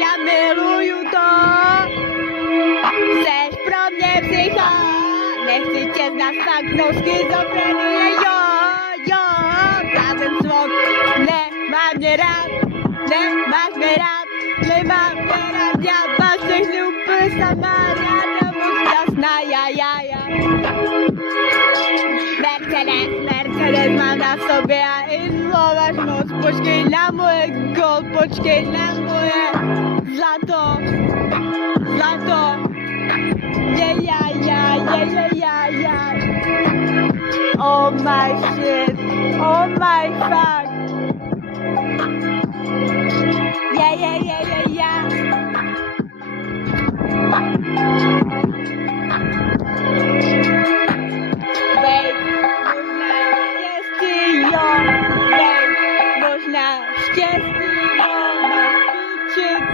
ja miluju to. Chceš pro mě psycha, nechci tě znát fakt, no schizofrenie, jo, blázen svok, nemám mě rád, nemáš mě rád, nemám mě rád, já vás všechny úplně sama, ráda moc šťastná, já. Mercedes mám na sobě a involáš moc, počkej na moje gold, počkej na moje zlato. Yeah. Oh my shit, oh my fuck. Yeah.